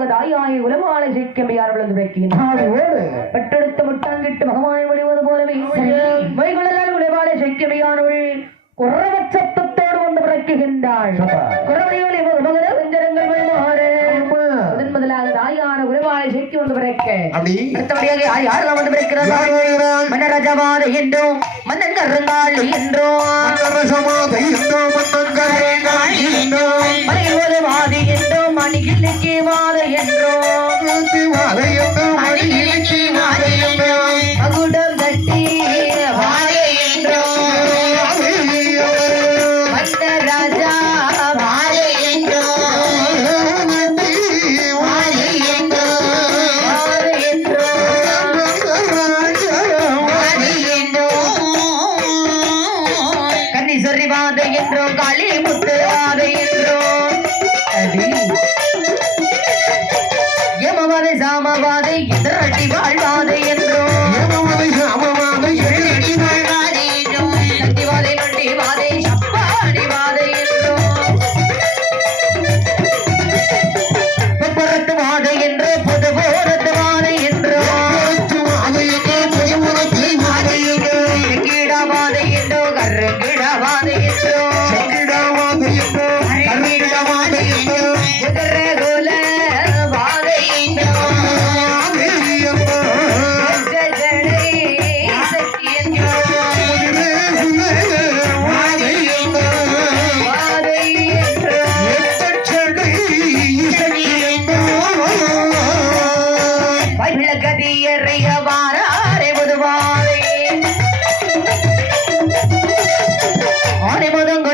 முதலாக தாயாய் வைக்கின்றார் ஆடி ஓடு பட்டெடுத்த முட்டாங்கிட்டு பகவானை முடிவது போலவே மைகுழலால் உடைவாளை சைக்கியமையானவள் குறவச் சத்தத்தோடு வந்து பிறக்குகின்றாள் சபா. குறவையோலி மகர வெஞ்சரங்கள் வழிமாறு ஆமா. முதன் முதலாக தாயான உறவாளை சைக்கி வந்து பிறக்க அடுத்தபடியாக யார் வந்து பிறக்கிறார்? மன்னராஜாவாத என்றும் மன்னன் கருங்காள் என்றும் இந்தோ. மலையோதவாதி என்றும் மணிகிழக்கு வாத என்றும் மூர்த்தி மாலை இந்தோ, மணியிலக்கி சாமவாதை எதிரடி வாழ்வா?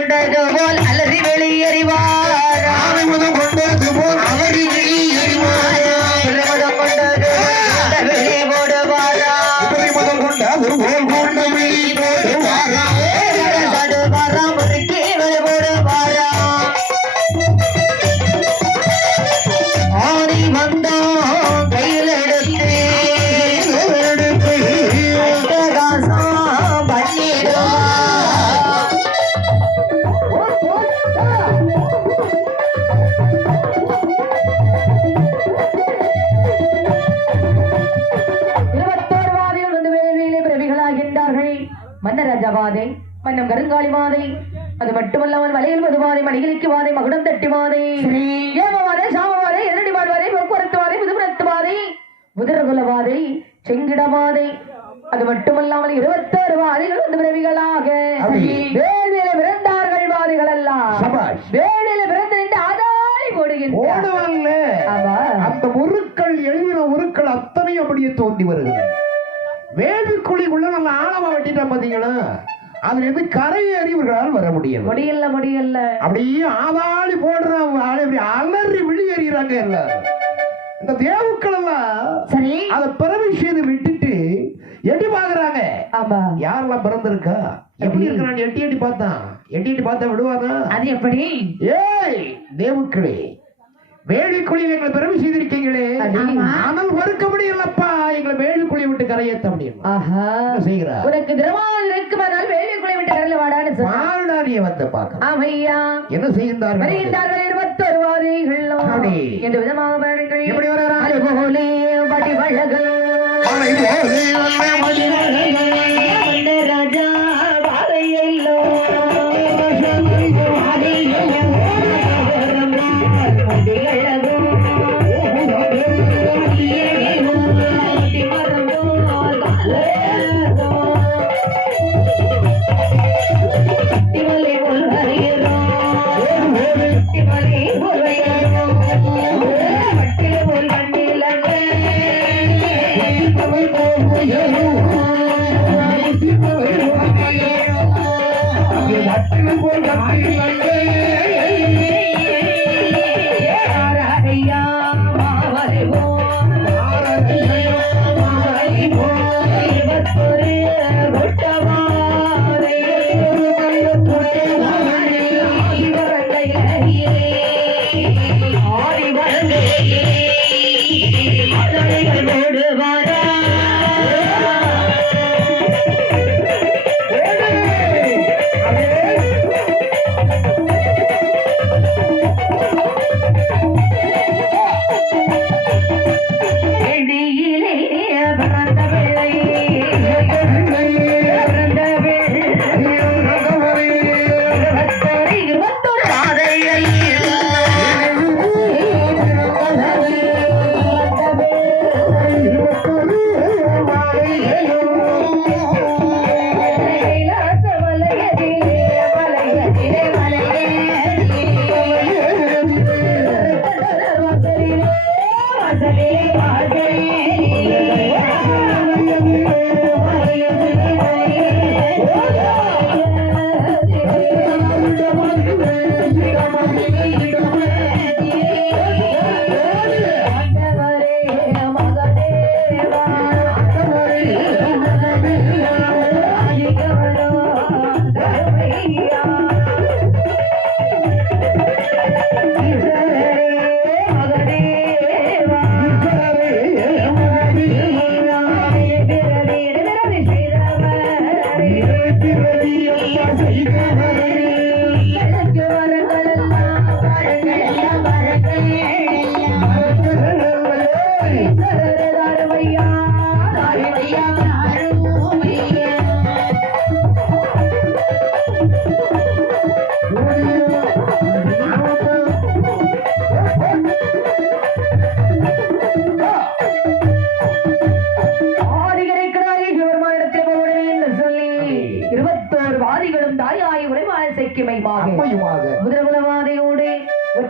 கொண்டது போல் அலறி பிறவிகளாகின்றார்கள் மன்னராஜா வாதை மன்னம் கருங்காலி வாதை அது மட்டுமல்லாமல் மலையில் மதுவாதை மணிகளுக்கு வாதை மகுடம் தட்டி வாதை ஏமவாதை சாமவாதை எதிரடி வாழ்வாதை போக்குவரத்து வாதை முதுகுலத்து வாதை முதிரகுல வாதை செங்கிட வாதை அது மட்டுமல்லாமல் இருபத்தோரு வாதிகள் வந்து பிறவிகளாக. வேள்வியில பிறந்தார்கள் வாதிகள் எல்லாம். வேள்வியில பிறந்து நின்று ஆதாரி போடுகின்றார். ஆமா. அந்த உருக்கள் எழுதின உருக்கள் அத்தனையும் அப்படியே தோண்டி வருகிறது. வேள்விக்குழிக்குள்ள நல்ல ஆழமா வெட்டிட்டோம் பாத்தீங்களா? அதுல இருந்து கரையேறி இவர்களால் வர முடியல. முடியல முடியல. அப்படியே ஆதாளி போடுறாங்க ஆளு இப்படி அலறி விழியறிகிறாங்க எல்லாரும் இந்த தேவுக்கள் எல்லாம் சரி. அதை பிறவி செய்து விட்டுட்டு எட்டி பாக்குறாங்க ஆமா. யாரெல்லாம் பிறந்திருக்கா? எப்படி இருக்கிறான் எட்டி எட்டி பார்த்தான் எட்டி எட்டி பார்த்தா விடுவானா? அது எப்படி? ஏய் தேவுக்களே வேள்விக்குழியில் எங்களை பிறவி செய்திருக்கீங்களே. ஆனால் மறுக்க வேள்விக்குழி கரையேற்ற முடியும்? உனக்கு திரமால் இருக்குமானால் வேலைக்குள்ளே விட்டு கடல வாடான்னு சொன்னா. பால்டாடிய வந்து பார்க்க ஆமையா. என்ன செய்கின்றார்கள்? வருகின்றார்கள் இருபத்தொரு வாரிகள். எந்த விதமாக எப்படி வராங்க அதுபோலே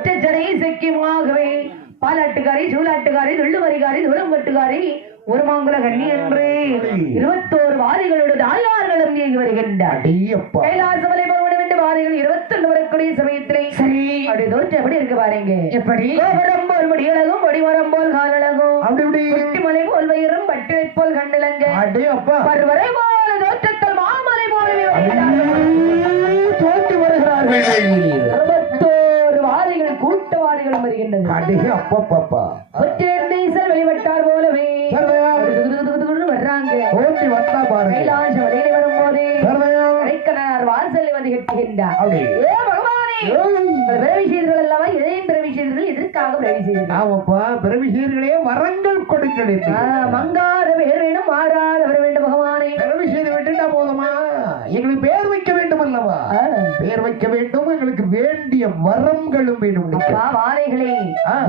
செஞ்சனை சிக்கிமாகவே பாலாட்டுக்காரி சூலாட்டுக்காரி துள்ளுவரிகாரி துளங்கட்டுக்காரி ஒரு மாங்குல கண்ணி என்று இருபத்தோரு வாரிகளோட தாயார்களும் இயங்கி வருகின்றார். கைலாசமலை பருவனம் என்ற வாரிகள் இருபத்தொன்று வரக்கூடிய சமயத்திலே சரி. அப்படி தோற்று எப்படி இருக்கு பாருங்க. எப்படி? கோபுரம் போல் முடியழகும் கொடிமரம் போல் காலழகும். அப்படி இப்படி குட்டிமலை போல் வயிறும் பட்டினை போல் கண்ணிலங்க. பருவரை போல தோற்றத்தில் மாமலை போலவே. தோண்டி வருகிறார்கள் இருபத்தோரு வாரிகள் கூட்ட வாரிகளும் வருகின்றது அடியே அப்பப்பப்பா. ஒற்றேர்ந்தீசல் வெளிப்பட்டார் போலவே. வர்றாங்க. தோண்டி வந்தா பாருங்க. கைலாச வரும்போதே வந்து கட்டுகின்றார். ஏ செய்தீர்கள் அல்லவா? இதையும் பிறவி செய்தீர்கள் எதற்காக பிறவி செய்தீர்கள் ஆமாப்பா பிறவிசீர்களே வரங்கள். ஆ, மங்காத பேர் வேணும் மாறாத வர வேண்டும் பகவானே. பிறவி செய்து விட்டுட்டா போதுமா? எங்களுக்கு பேர் வைக்க வேண்டும் அல்லவா பேர் வைக்க வேண்டும் எங்களுக்கு வேண்டிய வரங்களும் வேண்டும் வாரைகளே.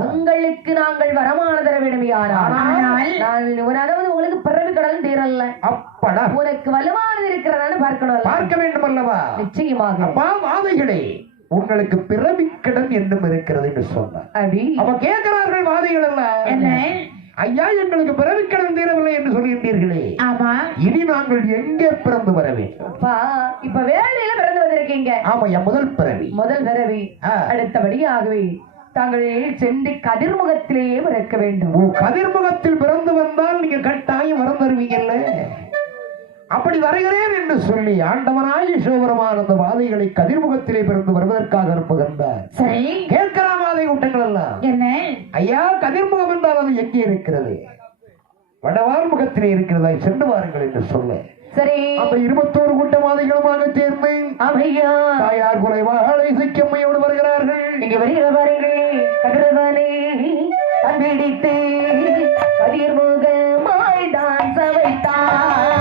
உங்களுக்கு நாங்கள் வரமான தர வேண்டும் ஒரு உங்களுக்கு பிறவி கடல் தீரல்ல அப்படா. உனக்கு வலுவானது இருக்கிறதான பார்க்கணும் பார்க்க வேண்டும் அல்லவா நிச்சயமாக வாதைகளே. உங்களுக்கு பிறவி கடன் என்னும் இருக்கிறது என்று சொன்னார். கேட்கிறார்கள் வாதிகள் எல்லாம் ஐயா எங்களுக்கு பிறவி கடன் தீரவில்லை என்று சொல்லியிருந்தீர்களே. ஆமா. இனி நாங்கள் எங்கே பிறந்து வர வேண்டும்? இப்ப வேலையில பிறந்து வந்திருக்கீங்க. ஆமா என் முதல் பிறவி. முதல் பிறவி. அடுத்தபடியாகவே தாங்கள் சென்று கதிர்முகத்திலேயே பிறக்க வேண்டும். கதிர்முகத்தில் பிறந்து அப்படி வருகிறேன் என்று சொல்லி ஆண்டவனாய் சிவபெருமான் அந்த வாதைகளை கதிர்முகத்திலே பிறந்து வருவதற்காக அனுப்புகின்றார் சரி. கேட்கலாம் வாதை கூட்டங்கள் எல்லாம் என்ன? ஐயா கதிர்முகம் என்றால் அது எங்கே இருக்கிறது? வடவார் முகத்திலே இருக்கிறதா சென்று வாருங்கள் என்று சொல்ல. சரி. அந்த இருபத்தோரு கூட்ட வாதைகளுமாக சேர்ந்து அமையா தாயார் குறைவாக இசைக்கம்மையோடு வருகிறார்கள். இங்க வருகிற பாருங்கள். கதிரவனே கண்டிடித்து கதிர்முகமாய் தான் சமைத்தான்